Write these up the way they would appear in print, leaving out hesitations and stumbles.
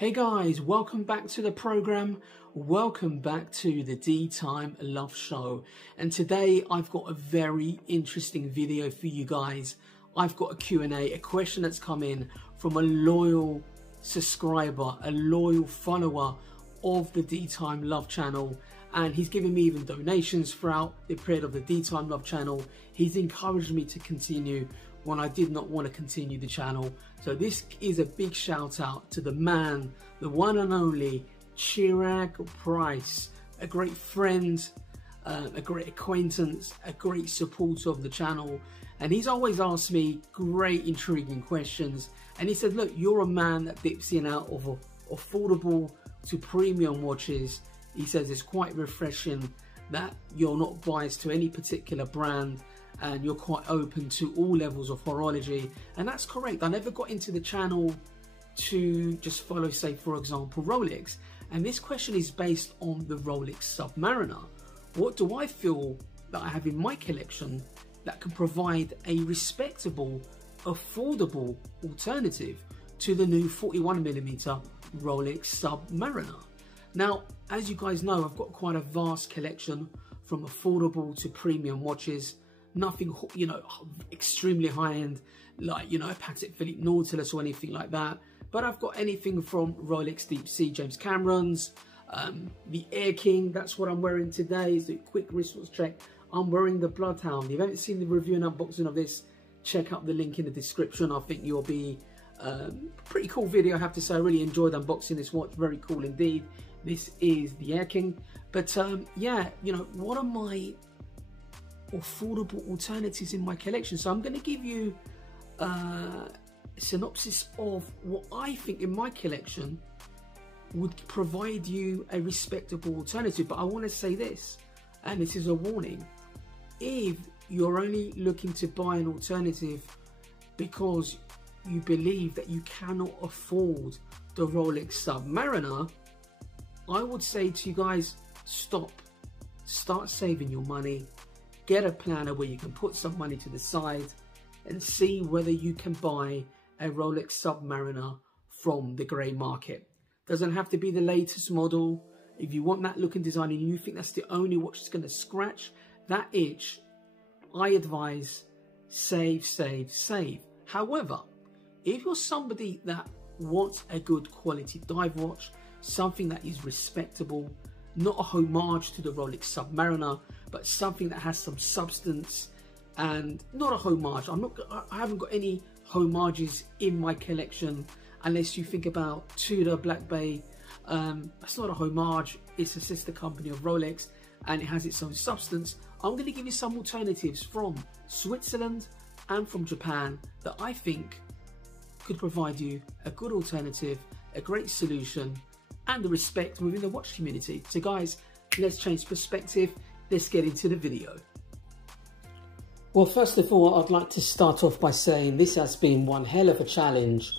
Hey guys, welcome back to the program. Welcome back to the DeeTimeLove show. And today I've got a very interesting video for you guys. I've got a Q&A, a question that's come in from a loyal subscriber, a loyal follower of the DeeTimeLove channel. And he's given me even donations throughout the period of the DeeTimeLove channel. He's encouraged me to continue when I did not want to continue the channel. So this is a big shout out to the man, the one and only Chirag Price, a great friend, a great acquaintance, a great supporter of the channel. And he's always asked me great intriguing questions. And he said, look, you're a man that dips in and out of affordable to premium watches. He says it's quite refreshing that you're not biased to any particular brand and you're quite open to all levels of horology. And that's correct. I never got into the channel to just follow, say, for example, Rolex. And this question is based on the Rolex Submariner. What do I feel that I have in my collection that can provide a respectable, affordable alternative to the new 41mm Rolex Submariner? Now, as you guys know, I've got quite a vast collection from affordable to premium watches. Nothing, you know, extremely high-end, like, you know, a Patek Philippe Nautilus or anything like that. But I've got anything from Rolex Deep Sea James Cameron's, the Air King, that's what I'm wearing today. Is a quick wristwatch check. I'm wearing the Bloodhound. If you haven't seen the review and unboxing of this, check out the link in the description. I think you'll be pretty cool video, I have to say. I really enjoyed unboxing this watch, very cool indeed. This is the Air King. But yeah, you know, what are my affordable alternatives in my collection? So I'm going to give you a synopsis of what I think in my collection would provide you a respectable alternative. But I want to say this, and this is a warning: if you're only looking to buy an alternative because you believe that you cannot afford the Rolex Submariner, I would say to you guys, stop, start saving your money. Get a planner where you can put some money to the side and see whether you can buy a Rolex Submariner from the grey market. Doesn't have to be the latest model. If you want that look and design and you think that's the only watch that's going to scratch that itch, I advise save, save, save. However, if you're somebody that wants a good quality dive watch, something that is respectable, not a homage to the Rolex Submariner, but something that has some substance, and not a homage. I haven't got any homages in my collection, unless you think about Tudor Black Bay. That's not a homage. It's a sister company of Rolex, and it has its own substance. I'm going to give you some alternatives from Switzerland and from Japan that I think could provide you a good alternative, a great solution, and the respect within the watch community. So guys, let's change perspective. Let's get into the video. Well, first of all, I'd like to start off by saying this has been one hell of a challenge,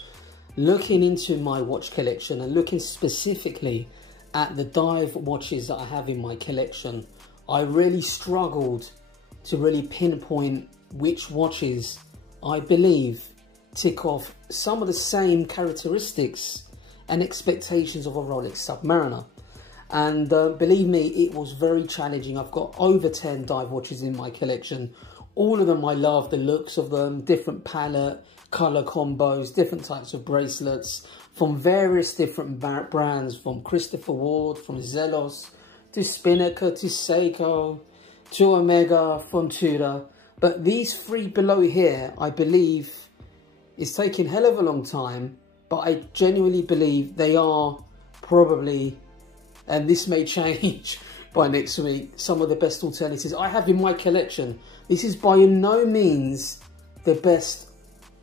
looking into my watch collection and looking specifically at the dive watches that I have in my collection. I really struggled to really pinpoint which watches I believe tick off some of the same characteristics and expectations of a Rolex Submariner. And believe me, it was very challenging. I've got over 10 dive watches in my collection. All of them I love the looks of them, different palette, color combos, different types of bracelets from various different brands, from Christopher Ward, from Zelos, to Spinnaker, to Seiko, to Omega, from Tudor. But these three below here, I believe, is taking a hell of a long time, but I genuinely believe they are probably, and this may change by next week, some of the best alternatives I have in my collection. This is by no means the best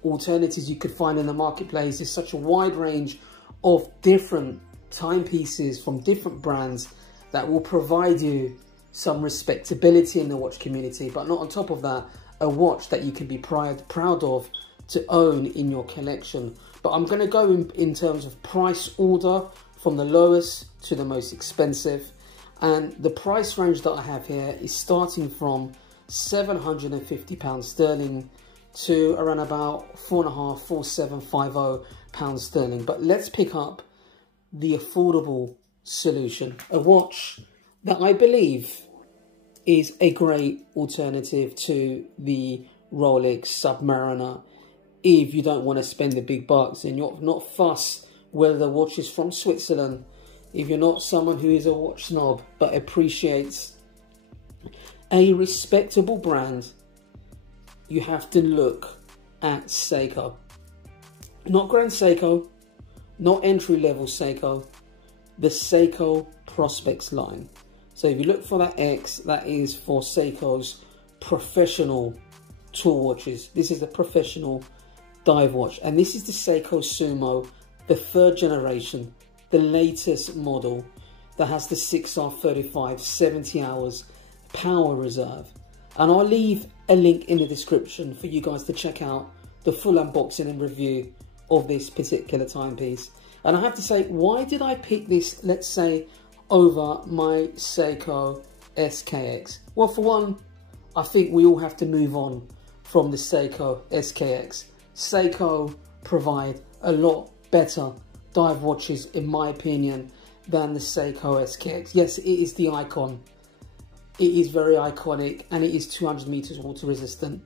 alternatives you could find in the marketplace. There's such a wide range of different timepieces from different brands that will provide you some respectability in the watch community, but not on top of that, a watch that you can be proud of to own in your collection. But I'm going to go in terms of price order from the lowest to the most expensive. And the price range that I have here is starting from £750 sterling to around about £4,500, £4,750 sterling. But let's pick up the affordable solution. A watch that I believe is a great alternative to the Rolex Submariner if you don't want to spend the big bucks and you're not fussed whether the watch is from Switzerland, if you're not someone who is a watch snob but appreciates a respectable brand, you have to look at Seiko. Not Grand Seiko, not entry-level Seiko, the Seiko Prospects line. So if you look for that X, that is for Seiko's professional tour watches. This is a professional dive watch, and this is the Seiko Sumo, the 3rd generation, the latest model that has the 6R35 70 hours power reserve. And I'll leave a link in the description for you guys to check out the full unboxing and review of this particular timepiece. And I have to say, why did I pick this, let's say, over my Seiko SKX? Well, for one, I think we all have to move on from the Seiko SKX. Seiko provide a lot better dive watches, in my opinion, than the Seiko SKX. Yes, it is the icon. It is very iconic, and it is 200 meters water resistant,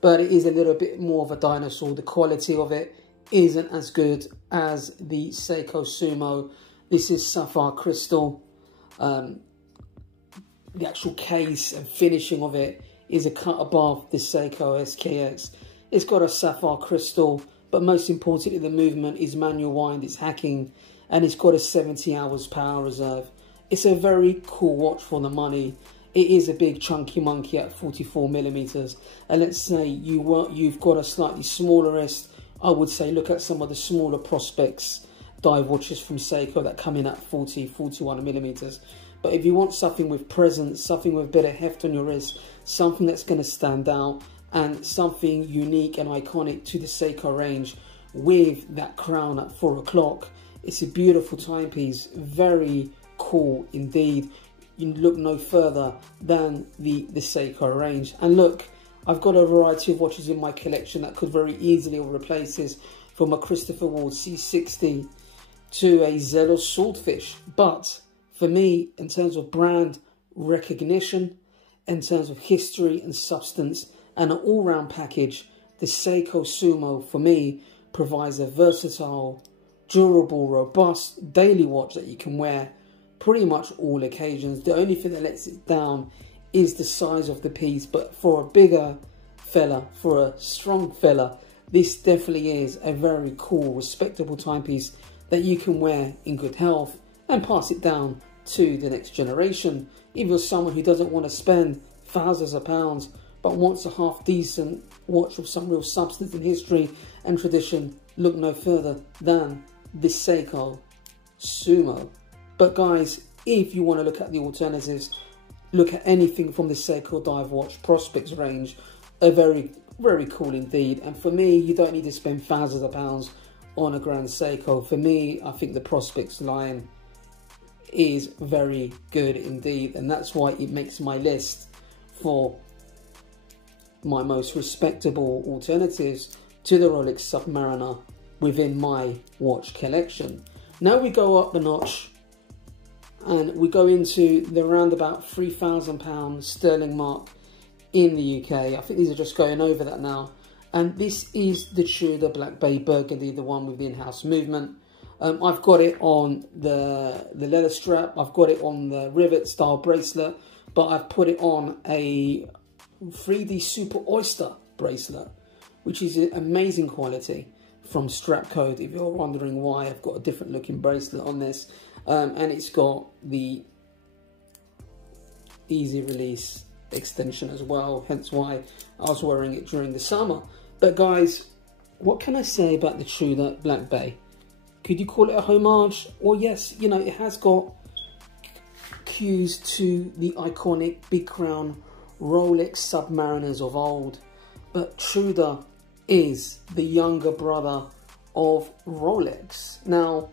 but it is a little bit more of a dinosaur. The quality of it isn't as good as the Seiko Sumo. This is sapphire crystal. The actual case and finishing of it is a cut above the Seiko SKX. It's got a sapphire crystal, but most importantly, the movement is manual wind, it's hacking, and it's got a 70 hours power reserve. It's a very cool watch for the money. It is a big chunky monkey at 44 millimeters. And let's say you've got a slightly smaller wrist, I would say look at some of the smaller Prospects dive watches from Seiko that come in at 40, 41 millimeters. But if you want something with presence, something with a bit of heft on your wrist, something that's going to stand out, and something unique and iconic to the Seiko range with that crown at 4 o'clock, it's a beautiful timepiece, very cool indeed. You look no further than the Seiko range. And look, I've got a variety of watches in my collection that could very easily replace this, from a Christopher Ward C60 to a Zelos Swordfish. But for me, in terms of brand recognition, in terms of history and substance, and an all-round package, the Seiko Sumo, for me, provides a versatile, durable, robust daily watch that you can wear pretty much all occasions. The only thing that lets it down is the size of the piece, but for a bigger fella, for a strong fella, this definitely is a very cool, respectable timepiece that you can wear in good health and pass it down to the next generation. If you're someone who doesn't want to spend thousands of pounds but wants a half decent watch with some real substance and history and tradition, look no further than the Seiko Sumo. But guys, if you want to look at the alternatives, look at anything from the Seiko Dive Watch Prospects range, a very, very cool indeed. And for me, you don't need to spend thousands of pounds on a Grand Seiko. For me, I think the Prospects line is very good indeed, and that's why it makes my list for my most respectable alternatives to the Rolex Submariner within my watch collection. Now we go up the notch and we go into the around about £3,000 sterling mark in the UK. I think these are just going over that now. And this is the Tudor Black Bay Burgundy, the one with the in-house movement. I've got it on the leather strap, I've got it on the rivet style bracelet, but I've put it on a 3D Super Oyster bracelet, which is amazing quality from Strapcode. If you're wondering why I've got a different looking bracelet on this, and it's got the easy release extension as well, hence why I was wearing it during the summer. But guys, what can I say about the Tudor Black Bay? Could you call it a homage? Or yes, you know, it has got cues to the iconic big crown Rolex Submariners of old, but Tudor is the younger brother of Rolex. Now,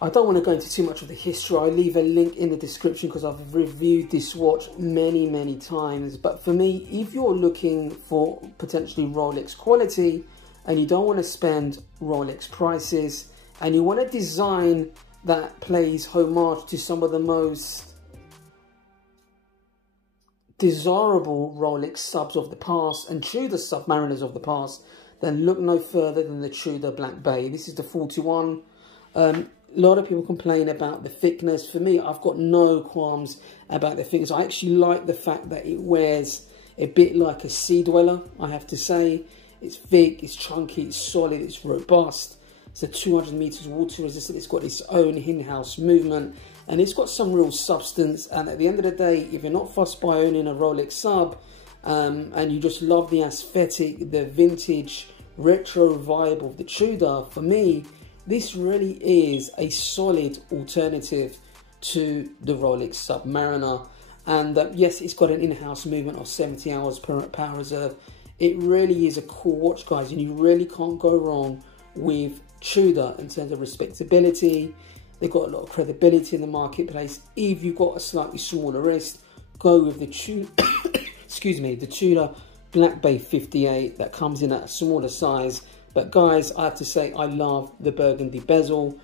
I don't want to go into too much of the history. I'll leave a link in the description because I've reviewed this watch many, many times. But for me, if you're looking for potentially Rolex quality and you don't want to spend Rolex prices and you want a design that plays homage to some of the most desirable Rolex subs of the past and Tudor Submariners of the past, then look no further than the Tudor Black Bay. This is the 41. A lot of people complain about the thickness. For me, I've got no qualms about the thickness. I actually like the fact that it wears a bit like a sea dweller, I have to say. It's thick, it's chunky, it's solid, it's robust. It's a 200 meters water resistant. It's got its own in-house movement, and it's got some real substance. And at the end of the day, if you're not fussed by owning a Rolex sub, and you just love the aesthetic, the vintage retro vibe of the Tudor, for me, this really is a solid alternative to the Rolex Submariner. And yes, it's got an in-house movement of 70 hours per power reserve. It really is a cool watch, guys, and you really can't go wrong with Tudor in terms of respectability. They've got a lot of credibility in the marketplace. If you've got a slightly smaller wrist, go with the Tudor, excuse me, the Tudor Black Bay 58 that comes in at a smaller size. But guys, I have to say, I love the burgundy bezel.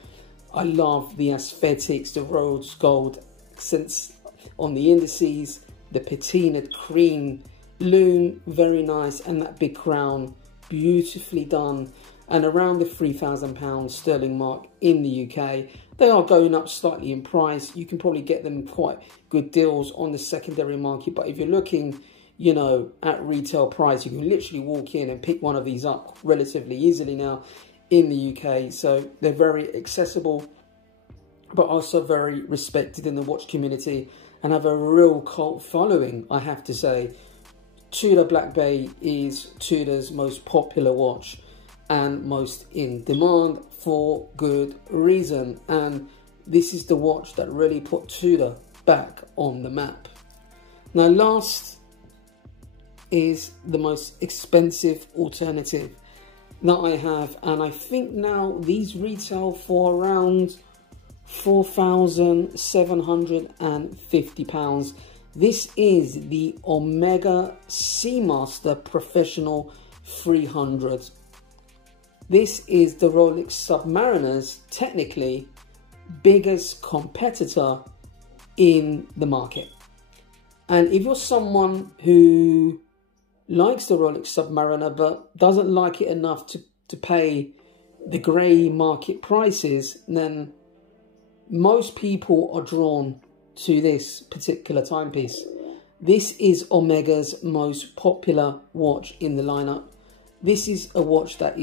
I love the aesthetics, the rose gold accents on the indices, the patinaed cream lume, very nice, and that big crown, beautifully done. And around the £3,000 sterling mark in the UK. They are going up slightly in price. You can probably get them quite good deals on the secondary market. But if you're looking, you know, at retail price, you can literally walk in and pick one of these up relatively easily now in the UK. So they're very accessible, but also very respected in the watch community and have a real cult following, I have to say. Tudor Black Bay is Tudor's most popular watch and most in demand for good reason. And this is the watch that really put Tudor back on the map. Now, last is the most expensive alternative that I have, and I think now these retail for around £4,750. This is the Omega Seamaster Professional 300. This is the Rolex Submariner's technically biggest competitor in the market. And if you're someone who likes the Rolex Submariner but doesn't like it enough to pay the grey market prices, then most people are drawn to this particular timepiece. This is Omega's most popular watch in the lineup. This is a watch that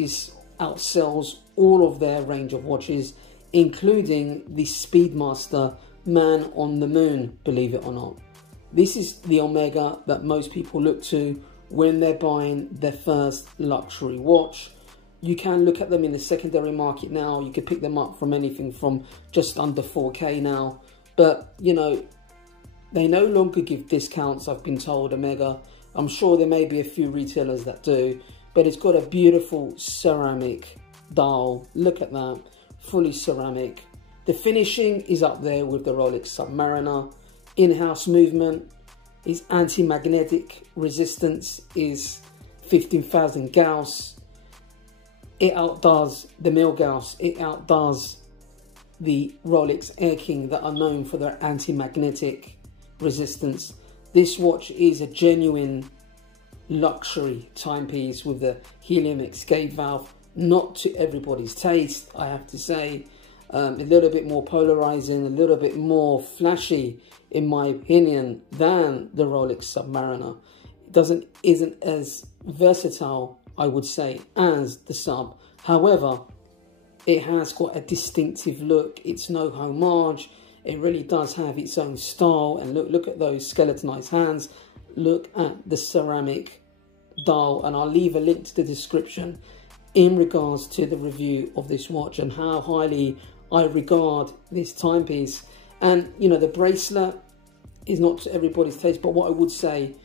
outsells all of their range of watches, including the Speedmaster Man on the Moon, believe it or not. This is the Omega that most people look to when they're buying their first luxury watch. You can look at them in the secondary market now. You could pick them up from anything from just under 4K now. But, you know, they no longer give discounts, I've been told, Omega. I'm sure there may be a few retailers that do. But it's got a beautiful ceramic dial. Look at that. Fully ceramic. The finishing is up there with the Rolex Submariner. In-house movement is anti-magnetic. Resistance is 15,000 Gauss. It outdoes the Milgauss. It outdoes the Rolex Air King that are known for their anti-magnetic resistance. This watch is a genuine luxury timepiece with the helium escape valve. Not to everybody's taste, I have to say. A little bit more polarizing, a little bit more flashy, in my opinion, than the Rolex Submariner. It isn't as versatile, I would say, as the Sub. However, it has got a distinctive look. It's no homage. It really does have its own style. And look at those skeletonized hands. Look at the ceramic dial. And I'll leave a link to the description in regards to the review of this watch and how highly I regard this timepiece. And, you know, the bracelet is not to everybody's taste, but what I would say,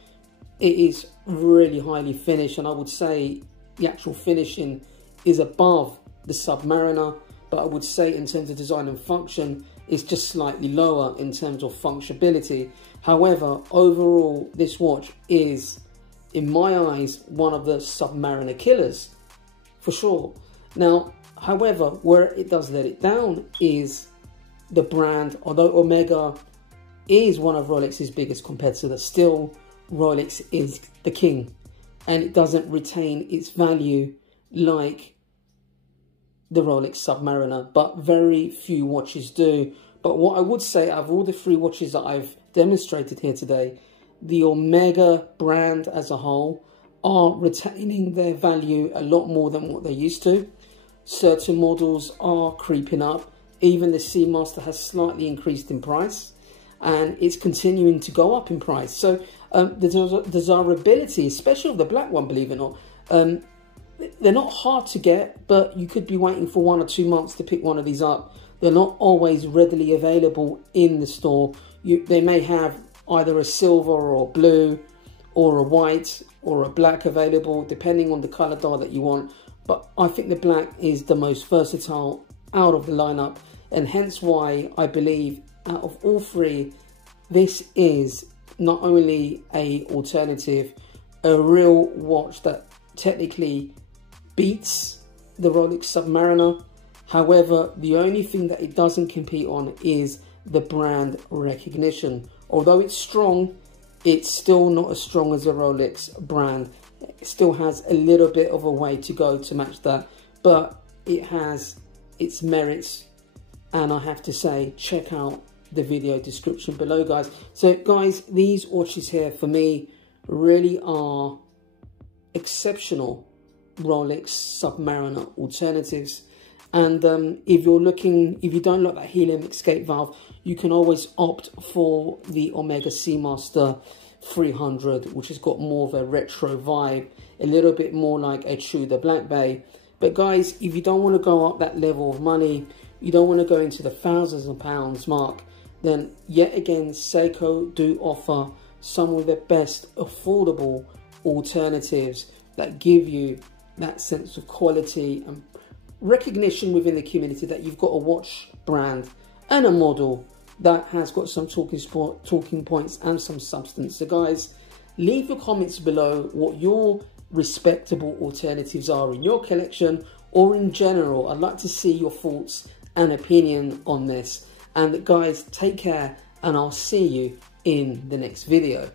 it is really highly finished, and I would say the actual finishing is above the Submariner, but I would say in terms of design and function, it's just slightly lower in terms of functionality. However, overall, this watch is, in my eyes, one of the Submariner killers, for sure. Now, However, where it does let it down is the brand. Although Omega is one of Rolex's biggest competitors, still Rolex is the king, and it doesn't retain its value like the Rolex Submariner, but very few watches do. But what I would say, out of all the 3 watches that I've demonstrated here today, the Omega brand as a whole are retaining their value a lot more than what they used to. Certain models are creeping up. Even the Seamaster has slightly increased in price, and it's continuing to go up in price. So the desirability, especially of the black one, believe it or not, they're not hard to get, but you could be waiting for 1 or 2 months to pick one of these up. They're not always readily available in the store. They may have either a silver or blue or a white or a black available, depending on the color dial that you want. But I think the black is the most versatile out of the lineup, and hence why I believe out of all 3, this is not only a alternative, a real watch that technically beats the Rolex Submariner. However, the only thing that it doesn't compete on is the brand recognition. Although it's strong, it's still not as strong as a Rolex brand. It still has a little bit of a way to go to match that, but it has its merits. And I have to say, check out the video description below, guys. So guys, these watches here for me really are exceptional Rolex Submariner alternatives. And if you don't like that helium escape valve, you can always opt for the Omega Seamaster 300, which has got more of a retro vibe, a little bit more like a Tudor Black Bay. But guys, if you don't want to go up that level of money, you don't want to go into the thousands of pounds mark, then yet again, Seiko do offer some of the best affordable alternatives that give you that sense of quality and recognition within the community that you've got a watch brand and a model that has got some talking points and some substance. So guys, leave your comments below what your respectable alternatives are in your collection or in general. I'd like to see your thoughts and opinion on this. And guys, take care, and I'll see you in the next video.